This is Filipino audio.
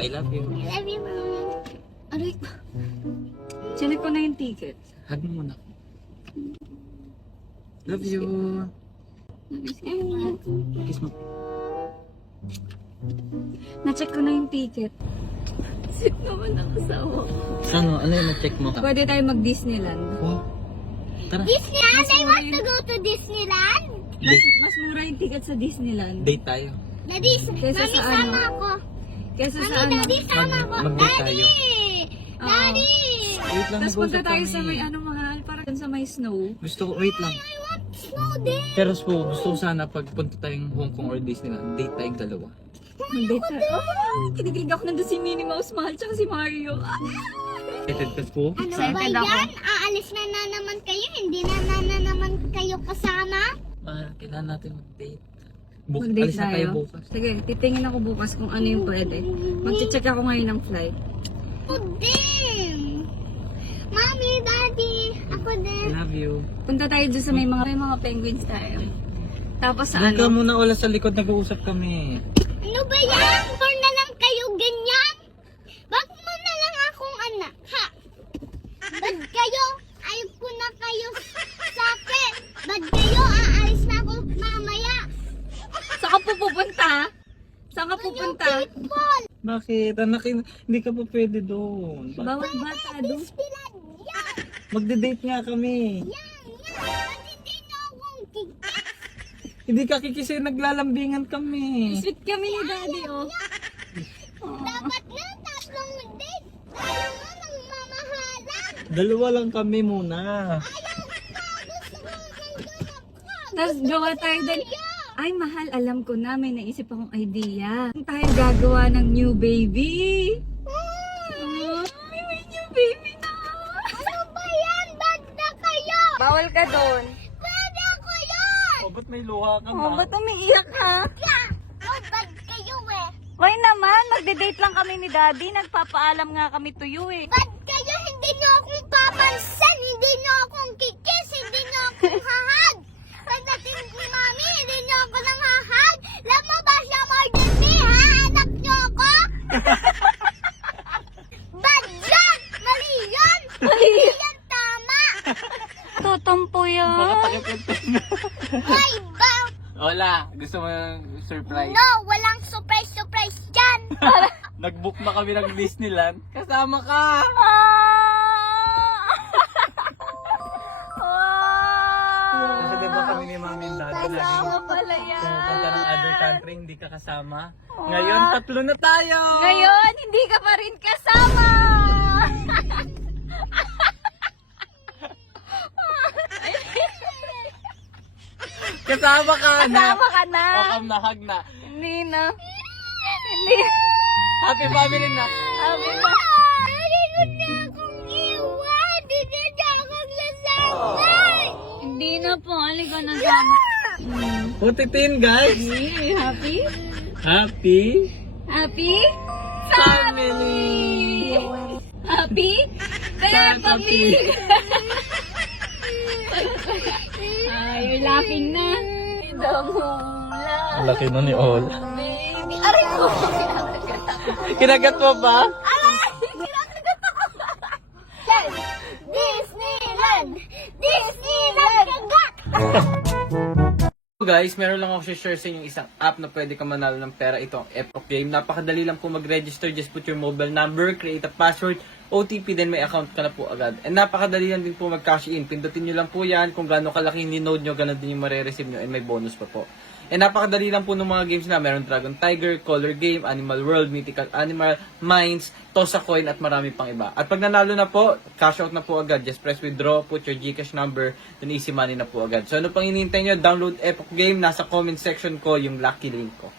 I love you. I love you, Mom. Aray ko. Chinek ko na yung ticket. Hug mo muna ako. Love you. Namiss ka na. Kiss mo. Na-check ko na yung ticket. Sit naman ang asawa ko. Ano? Ano yung na-check mo? Pwede tayo mag-Disneyland. Wow. Tara. Disneyland? I want to go to Disneyland. Mas mura yung ticket sa Disneyland. Date tayo. Daddy, Kesa Mami, sa sama ano? ako. Kesa sa Mami, Daddy, sama ako. Mag-date tayo. Daddy! Wait lang, Tapos punta mag-usap tayo kami. sa may ano mahal, para dun sa may snow. Gusto ko, wait lang. I want snow day. Pero gusto ko sana pag punta tayong Hong Kong or Disneyland, date tayong dalawa. Mag-date tayo. Oh, kinikilig ako nandun si Minnie Mouse mahal tsaka si Mario. Excited ka po? Ano Excited ba ako. yan? Aalis na naman kayo. Hindi na naman kayo kasama. Kailangan natin mag-date. Mag-date Alis na tayo tayo. bukas. Sige, titingin ako bukas kung ano yung pwede. Mag-check ako ngayon ng flight. Ako din. Mami, Daddy. Ako I din. love you. Punta tayo dun sa may mga penguins tayo. Tapos sa Diyan ka ano? muna wala sa likod, nag-uusap kami. Ano ba yan? Or na lang kayo ganyan? Bakit mo na lang akong anak, ha? Ba't kayo? Ayaw ko na kayo sa akin. Ba't kayo? Aalis na ako mamaya. Saan ka pupunta? Saan ka pupunta? People! Bakit? Anak, hindi ka pa pwede doon. Bawal bata doon. Disneyland! Yan! Magde-date nga kami. Yan! Ba't hindi na akong kikis? Hindi ka kikisi, naglalambingan kami. Sweet kami ni Daddy, oh. Dapat na tatlong date. Tayo nga ng mamahalan. Dalawa lang kami muna. Ayaw ka. Gusto ko nandun ako. Tapos gawa tayo din. Ay, mahal, alam ko na, may naisip akong idea. Tayo gagawa ng new baby. Ay, may new baby na. Ano ba yan? Ba't na kayo? Bawal ka doon. Pwede ako yun! O, ba't may luha ka Oh, ba't umiiyak ka? Yeah! Oh, bad kayo eh! Why naman? Magde-date lang kami ni Daddy. Nagpapaalam nga kami to you eh. Bad kayo! Hindi nyo akong papansin! Hindi nyo akong kikis! Hindi nyo akong hahag! Pagdating ni Mami, hindi nyo ako nang hahag! Alam mo ba siya more than me, ha? Anak nyo ako? Bad yan! Mali yan! Mali. Hindi yan tama! Totompo yan. Baka takip yung tenga. Ay, ba? Wala, gusto mo yung surprise. No! Walang surprise dyan! Nag-book na kami ng Disneyland. Kasama ka! Kasi diba kami ni Mami and Daddy laging Pala yan. pupunta ng other country, hindi ka kasama. Ngayon, tatlo na tayo! Ngayon, hindi ka pa rin kasama. Kasama ka na! Kasama ka na. Welcome na, hug na. Hindi na. Hindi. Happy family na! Sabi mo. Hindi mo na akong iwan! Hindi na akong lasakay! Hindi na po. Halika na sama. Putitin, guys! Happy? Happy Happy? family! Happy? Peppa Pig! You're laughing na. Damula. Laki na ni Ol. Baby. Aray ko! Kinagat mo ba? Disneyland! Disneyland! Kagak! Guys, meron lang ako share sa inyo isang app na pwede ka manalo ng pera. Ito ang Epoch Game. Napakadali lang po mag-register. Just put your mobile number, create a password, OTP, then may account ka na po agad. And napakadali lang din po mag-cash in. Pindutin nyo lang po yan. Kung gaano kalaki yung node nyo, ganun din yung marireceive nyo. And may bonus pa po. And napakadali lang po ng mga games na. Meron Dragon Tiger, Color Game, Animal World, Mythical Animal, Mines, Toss a Coin, at marami pang iba. At pag nanalo na po, cash out na po agad. Just press withdraw, put your Gcash number, then easy money na po agad. So ano pang hinihintay nyo? Download Epoch Game. Nasa comment section ko yung lucky link ko.